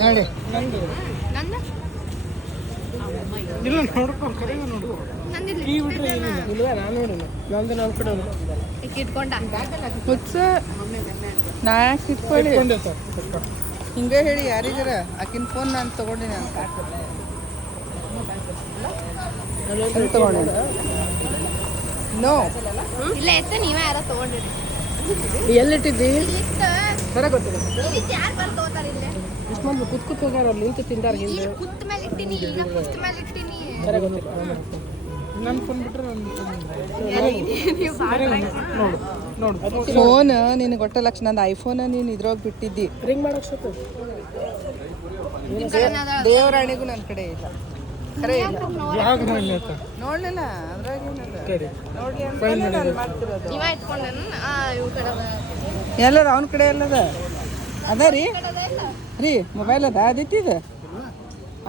ನೋಡಿ ನಂದು ಇಲ್ಲ ನೋಡ್ಕೊಂಡು ಕರೆಗೆ ನೋಡು ನಂದಿಲ್ಲ ಈ ಬಿಟ್ರೆ ಏನಿಲ್ಲ ಇಲ್ವಾ ನಾನು ನೋಡಿಲ್ಲ ನಂದು ನನ್ನ ಕಡೆ ಈಗ ಇಟ್ಕೊಂಡ ಹುಚ್ಚ ನಾ ಯಾಕೆ ಇಟ್ಕೊಳ್ಳಿ ಇಟ್ಕೊಂಡೆ ಸರ್ ಹಿಂಗೆ ಹೇಳಿ ಯಾರಿಗಾರ ಆಕಿನ ಫೋನ್ ನಾನು ತೊಗೊಂಡಿನಿ ಅಂತ ತಗೊಂಡೆ ನೋ ಇಲ್ಲ ಎತ್ತ ನೀವೇ ಯಾರೋ ತಗೊಂಡಿರಿ ಎಲ್ಲಿಟ್ಟಿದ್ದಿ ಇತ್ತ ಸರ ಗೊತ್ತಿಲ್ಲ ಇಲ್ಲಿ ಯಾರು ಬಂದು ತಗೋತಾರೆ ಇಲ್ಲೇ ಇಷ್ಟು ಮಂದಿ ಕೂತ್ ಹೋಗ್ಯಾರ ಅಲ್ಲಿ ನಿಂತು ತಿಂದಾರ ಹಿಂದೆ ಈಗ ಕುತ್ತ ಮೇಲೆ ಇಟ್ಟಿನಿ ಈಗ ಕುತ್ತ ಮೇಲೆ ಇಟ್ಟಿನಿ ಸರ ಗೊತ್ತಿಲ್ಲ ನನ್ನ ಫೋನ್ ಬಿಟ್ರೆ ನೀವು ಭಾಳ ನೋಡು ನೋಡು ಫೋನ್ ನಿನಗೆ ಗೊತ್ತ ಲಕ್ಷ ನಂದು ಐಫೋನ್ ನೀನು ಇದ್ರೊಳಗೆ ಬಿಟ್ಟಿದ್ದಿ ರಿಂಗ್ ಮಾಡೋಕೆ ಸತ್ತು ದೇವರಾಣಿಗೂ ನನ್ನ ಕಡೆ ಇಲ್ಲ ಖರೆ ಇಲ್ಲ ಯಾಕೆ ಮಾಡಲಿ ಅಂತ ನೋಡ್ಲಿಲ್ಲ ಅದ್ರಾಗೇನಿಲ್ಲ ಸರಿ ನೋಡ್ಲಿ ಅಂತ ನಾನು ಮಾಡ್ತಿರೋದು ನೀವೇ ಇಟ್ಕೊಂಡೇನು ಇವ್ ಕಡೆ ಎಲ್ಲದ ಅವನ ಕಡೆ ಎಲ್ಲದ ಅದ ರೀ ಇಲ್ಲ ರೀ ಮೊಬೈಲ್ ಅದ ಅದಿತ್ತಿದ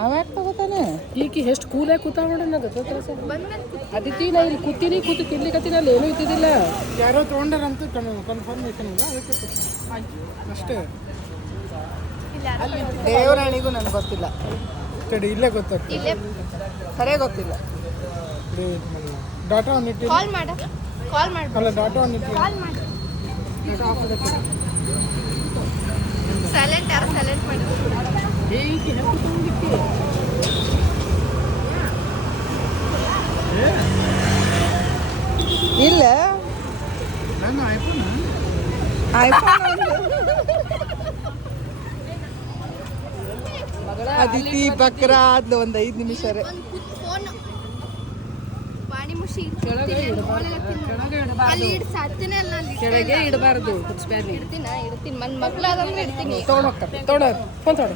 ಅವ ಯಾಕೆ ತಗೋತಾನೆ ಈಕಿ ಎಷ್ಟು ಕೂಲಾಗಿ ಕೂತಾವ ನೋಡಿ ನಂಗೆ ಗೊತ್ತಾಗ್ತದೆ ಬಂದ್ಮೇಲೆ ಅದಕ್ಕೆ ನಾ ಇಲ್ಲಿ ಕೂತೀನಿ ಕೂತು ತಿನ್ಲಿಕ್ಕತ್ತೀನಿ ಅಲ್ಲಿ ಏನೂ ಇದ್ದಿದ್ದಿಲ್ಲ ಯಾರೋ ತೊಗೊಂಡಾರಂತ ಕನ್ಫರ್ಮೇಷನ್ ಇಲ್ಲ ಅದಕ್ಕೆ ಅಷ್ಟೇ ದೇವರಾಣಿಗೂ ನನಗೆ ಗೊತ್ತಿಲ್ಲ ಸ್ಟಡಿ ಇಲ್ಲೇ ಗೊತ್ತಾಗ್ತದೆ ಇಲ್ಲೇ ಖರೆ ಗೊತ್ತಿಲ್ಲ ಡಾಟಾ ಆನ್ ಇಟ್ಟು ಕಾಲ್ ಮಾಡ ಕಾಲ್ ಮಾಡಿ ಅಲ್ಲ ಡಾಟಾ ಆನ್ ಇಟ್ಟು ಕಾಲ್ ಮಾಡಿ ಡಾಟಾ ಆಫ್ ಆಗತ್ತೆ ಸೈಲೆಂಟ್ ಯಾರು ಸೈಲೆಂಟ್ ಮಾಡಿ ಈಕಿ ಹೆಂಗೆ ತೊಗೊಂಡಿಕ್ಕಿ ಇಲ್ಲ ನನ್ನ ಐಫೋನ್ ಐಫೋನ್ ಅದಿತಿ ಬಕ್ರ ಆದ್ಲು ಒಂದು 5 ನಿಮಿಷ ರೀ ಒಂದು ಫೋನ್ ಪಾಣಿ ಮುಷಿ ಅಲ್ಲಿ ಇಡ್ ಸಾಧ್ಯನೇ ಅಲ್ಲ ಅಲ್ಲಿ ಕೆಳಗೆ ಇಡಬಾರ್ದು ಇಡ್ತೀನಿ ಮನ್ ಮಗ್ಳು ಅದಂದ್ರೆ ಇಡ್ತೀನಿ ತೊಗೊಂಡೋಗ್ತಾರೆ ತೊಗೊಂಡೋಗಿ ಫೋನ್ ತೊಗೊಂಡು